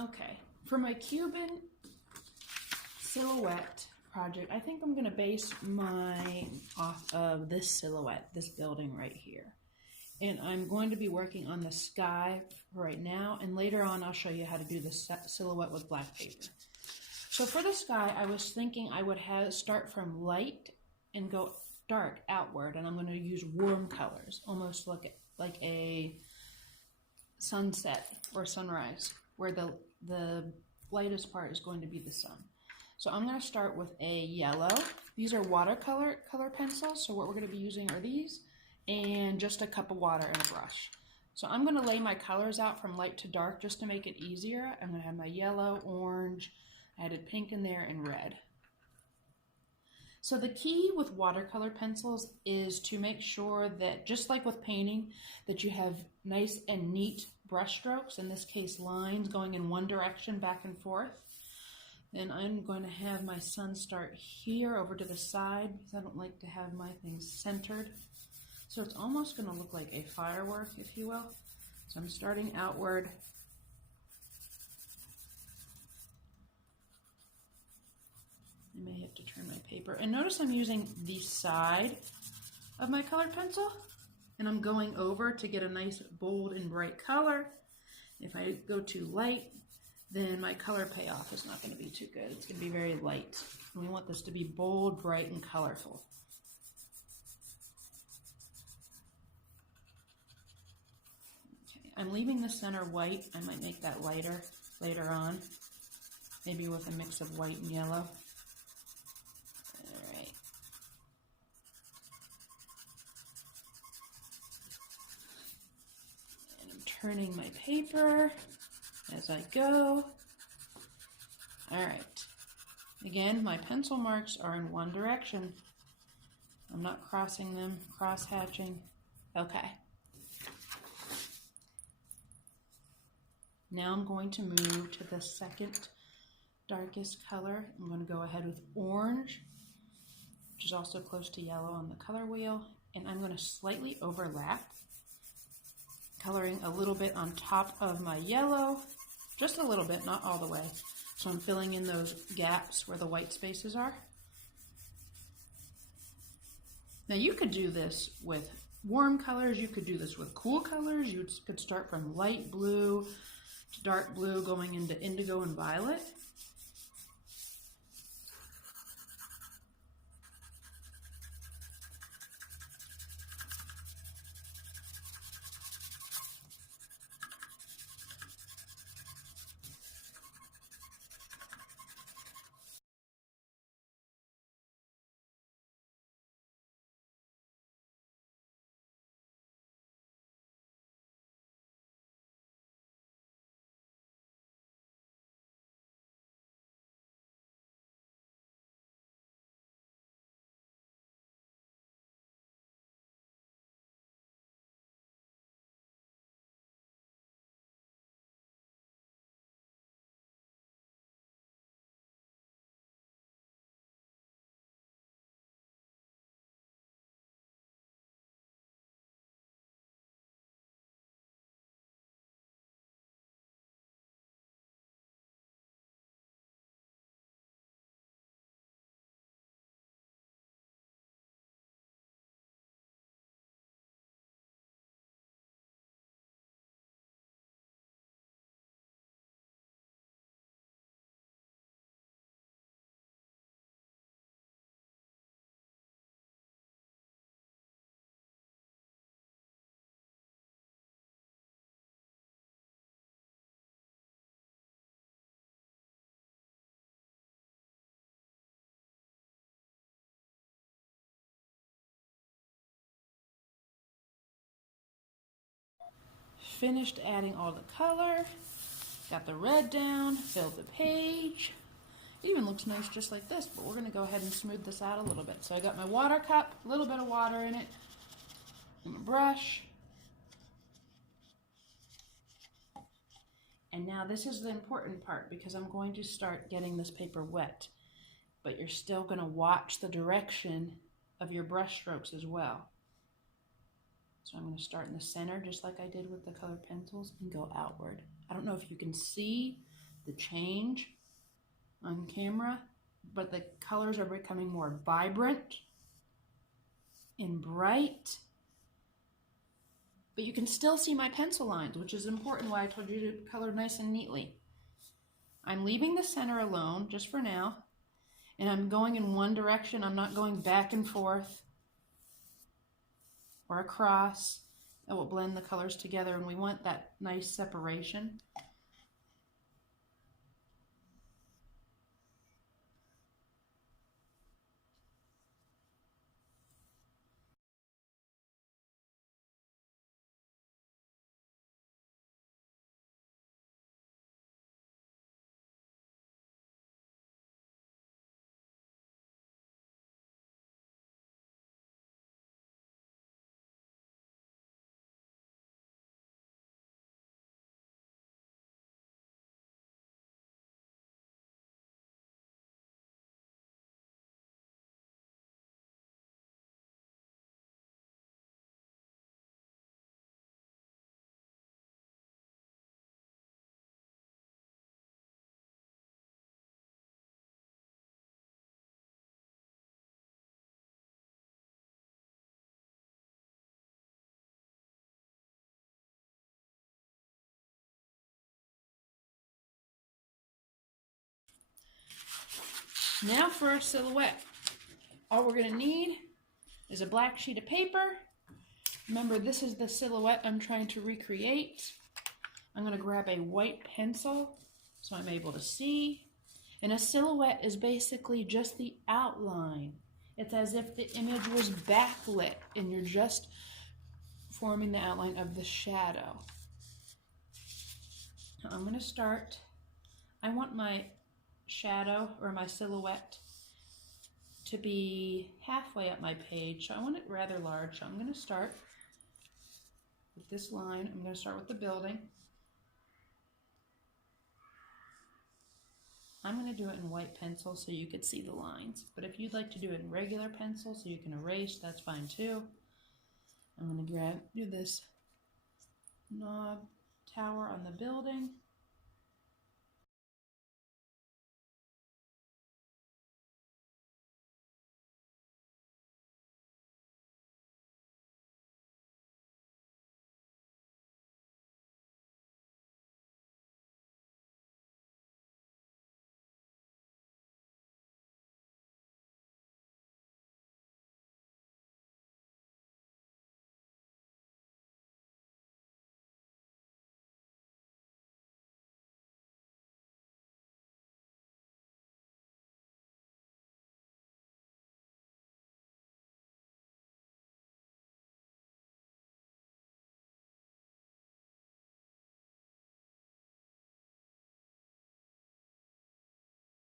Okay, for my Cuban silhouette project, I think I'm gonna base mine off of this silhouette, this building right here. And I'm going to be working on the sky right now, and later on I'll show you how to do the silhouette with black paper. So for the sky, I was thinking I would start from light and go dark outward, and I'm going to use warm colors, almost like a sunset or sunrise, where the lightest part is going to be the sun. So I'm going to start with a yellow. These are watercolor pencils, so what we're going to be using are these, and just a cup of water and a brush. So I'm going to lay my colors out from light to dark just to make it easier. I'm going to have my yellow, orange, I added pink in there, and red. So the key with watercolor pencils is to make sure that, just like with painting, that you have nice and neat brush strokes, in this case lines going in one direction back and forth. Then I'm going to have my sun start here over to the side because I don't like to have my things centered. So it's almost going to look like a firework, if you will. So I'm starting outward. I may have to turn my paper. And notice I'm using the side of my colored pencil, and I'm going over to get a nice bold and bright color. If I go too light, then my color payoff is not going to be too good. It's going to be very light. And we want this to be bold, bright, and colorful. I'm leaving the center white. I might make that lighter later on, maybe with a mix of white and yellow. All right. And I'm turning my paper as I go. All right. Again, my pencil marks are in one direction. I'm not crossing them, cross-hatching. Okay. Now I'm going to move to the second darkest color. I'm going to go ahead with orange, which is also close to yellow on the color wheel, and I'm going to slightly overlap, coloring a little bit on top of my yellow, just a little bit, not all the way. So I'm filling in those gaps where the white spaces are. Now you could do this with warm colors, you could do this with cool colors, you could start from light blue to dark blue going into indigo and violet. Finished adding all the color, got the red down, filled the page. It even looks nice just like this, but we're going to go ahead and smooth this out a little bit. So I got my water cup, a little bit of water in it, and my brush. And now this is the important part because I'm going to start getting this paper wet, but you're still going to watch the direction of your brush strokes as well. So I'm going to start in the center just like I did with the colored pencils and go outward. I don't know if you can see the change on camera, but the colors are becoming more vibrant and bright. But you can still see my pencil lines, which is important, why I told you to color nice and neatly. I'm leaving the center alone just for now, and I'm going in one direction. I'm not going back and forth or across. That will blend the colors together, and we want that nice separation. Now for a silhouette. All we're going to need is a black sheet of paper. Remember, this is the silhouette I'm trying to recreate. I'm going to grab a white pencil so I'm able to see. And a silhouette is basically just the outline. It's as if the image was backlit and you're just forming the outline of the shadow. Now I'm going to start. I want my shadow or my silhouette to be halfway up my page, so I want it rather large. So I'm going to start with this line. I'm going to start with the building. I'm going to do it in white pencil so you could see the lines, but if you'd like to do it in regular pencil so you can erase, that's fine too. I'm going to do this knob tower on the building.